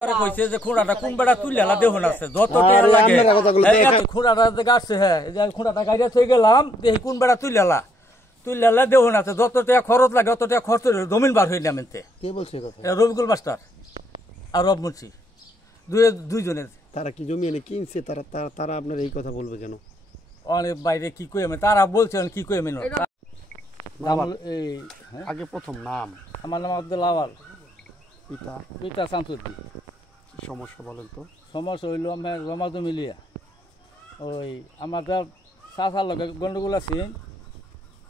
কইছে যে খুঁড়াটা কোন বেড়া তুইলা দেহন আছে যত টের লাগে খুঁড়াটা গাছে হ্যাঁ এই যে খুঁড়াটা গাড়িয়া থই গেলাম দেখি কোন বেড়া তুইলা দেহন আছে যত টাকা খরচ লাগে অত টাকা খরচ জমিন বার হইলাম এতে কে বলছে কথা রবিকুল মাস্টার আর রব মুন্সি দুইজনের তারা কি জমি এনে কিনছে তারা তারা আপনার এই কথা বলবে কেন অনেক বাইরে কি কই আমি তারা বলছেন কি কই আমি এই আগে প্রথম নাম আমার নাম আব্দুল আওয়াল পিতা শামসুদ্দিন সমস্যা বলেন তো সমস্যা হইল আমার জমাতো মিলিয়া ওই আমাদের চাষার লগে গন্ডগোল আছে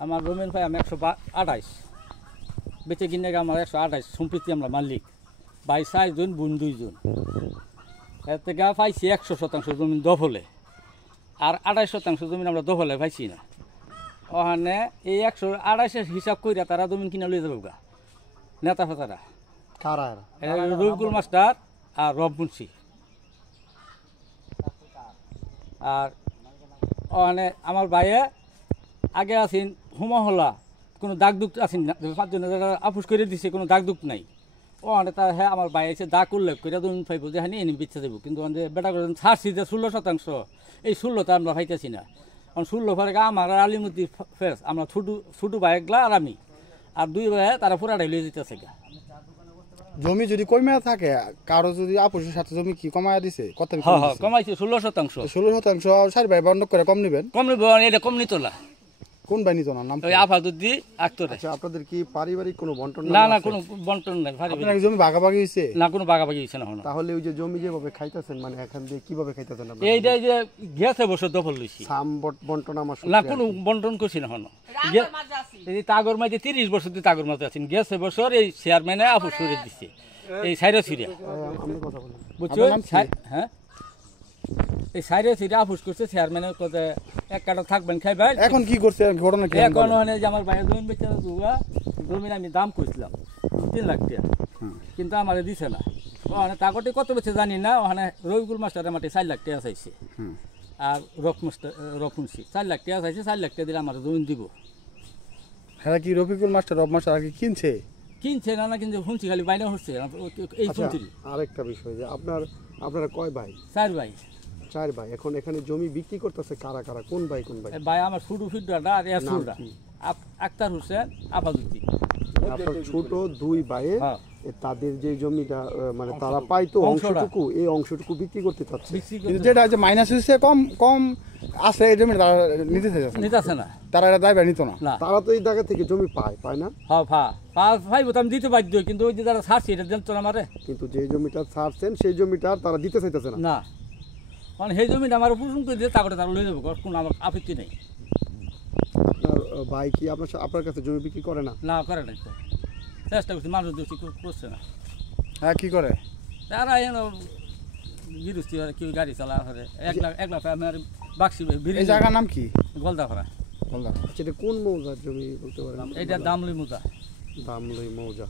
আমার জমিন পাই আমি 128 বেঁচে কিনে আমার 128 সম্পত্তি আমরা মালিক ভাই 4 জন বোন 2 জন এর থেকে পাইছি 100% জমিন দখলে আর 28% জমিন আমরা দখলে পাইছি না ওখানে এই 128 হিসাব কইরা তারা জমিন কিনা লয়ে যাবো গা নেতা ফেতারা রবিকুল মাস্টার আর রব মুন্সি আর ওখানে আমার ভাইয়ে আগে আছেন হুমহলা কোনো দাগ দুঃখ আছেন না 5 জন আপুস করে দিছে কোনো দাগ দুঃখ নাই ওখানে তার হ্যাঁ আমার ভাই এসে দাগ উল্লেখ করে তুমি পাইব যে হ্যাঁ এনে বিচ্ছা দেবো কিন্তু বেটা করে ছাড়ছি যে 16% এই 16টা আমরা পাইতেছি না কারণ 16 পরে আমার আলিমুদ্দি ফেস আমরা ছোটো ভাইগলা আর আমি আর 2 ভাই তারা পুরাটাই লিয়ে যেতেছে গা জমি যদি কমে থাকে কারো যদি আপুসের সাথে জমি কি কমায় দিছে কত কমাইছে 16% 4 ভাই বন্ধ করে কম নিবেন এটা কম নিত না কোন ভাই নিত না নাম ওই আফাদুদ্দি আক্তর আচ্ছা আপনাদের কি পারিবারিক কোনো বন্টন না কোনো বন্টন নাই আপনার জমি ভাগাভাগি হইছে না কোনো ভাগাভাগি হইছে না তাহলে ওই যে জমি যেভাবে খাইতেছেন মানে এখান দিয়ে কিভাবে খাইতেছেন আপনি এইটা যে গেছে বছর দখল লইছি সাম বন্টন আমার না কোনো বন্টন করছি না এই তাগর মাঝে 30 বছর দিয়ে তাগর মাঝে আছেন গেছে বছর এই চেয়ারম্যানে আপু সরে দিছে এই সাইরা সিরিয়া আমি কথা বলি বুঝছো হ্যাঁ এই সাইরা সিরিয়া আপুস করছে চেয়ারম্যানের কথা এক কাটা থাকবেন খাইবেন এখন কি করছে ঘটনা কি এখন ওখানে যে আমার ভাইয়ের জমি বেচা দুয়া জমির আমি দাম কইছিলাম 3 লাখ টাকা কিন্তু আমারে দিছে না ওখানে তাগটি কত বেচে জানি না ওখানে রবিকুল মাস্টারের মাটি 4 লাখ টাকা চাইছে আর রকমসি 4 লাখ টাকা চাইছে 4 লাখ টাকা দিলে আমার জমি দিব হ্যাঁ কি রবিকুল মাস্টার রব মাস্টার আর কি কিনছে না কিন্তু শুনছি খালি বাইরে হচ্ছে এই শুনছি আরেকটা বিষয় যে আপনারা কয় ভাই 4 ভাই এখন এখানে জমি বিক্রি করতেছে কারা কোন ভাই ভাই আমার ছোট ফিডাটা আর এসুরটা আক্তার হোসেন আফাদুদ্দিন আপনার ছোট 2 ভাই তাদের যে জমিটা মানে তারা পাইতো অংশটুকু এই অংশটুকু বিক্রি করতে চাচ্ছে কিন্তু যেটা যে মাইনাস হইছে কম আছে এই জমি তারা নিতেছে না তারা এটা দায়বা নিত না তারা তো এই জায়গা থেকে জমি পায় না হ্যাঁ ভাই আমি দিতে বাধ্য কিন্তু ওই যে যারা ছাড়ছে এটা জানতো না আমারে কিন্তু যে জমিটা ছাড়ছেন সেই জমিটা তারা দিতে চাইতেছে না মানে সেই জমিটা আমার প্রশ্ন করে দিয়ে তারপরে তারা লয়ে যাবো কোনো আমার আপত্তি নেই আপনার ভাই কি আপনার কাছে জমি বিক্রি করে না করে না চেষ্টা করছি মানুষ দোষী করছে না হ্যাঁ কি করে তারা বিরুষ্টি কেউ গাড়ি চালা করে 1 লাখ আমার বাক্সি এই জায়গার নাম কি গলদা সেটা কোন মৌজার জমি বলতে পারেন এটা দামলই মৌজা মৌজা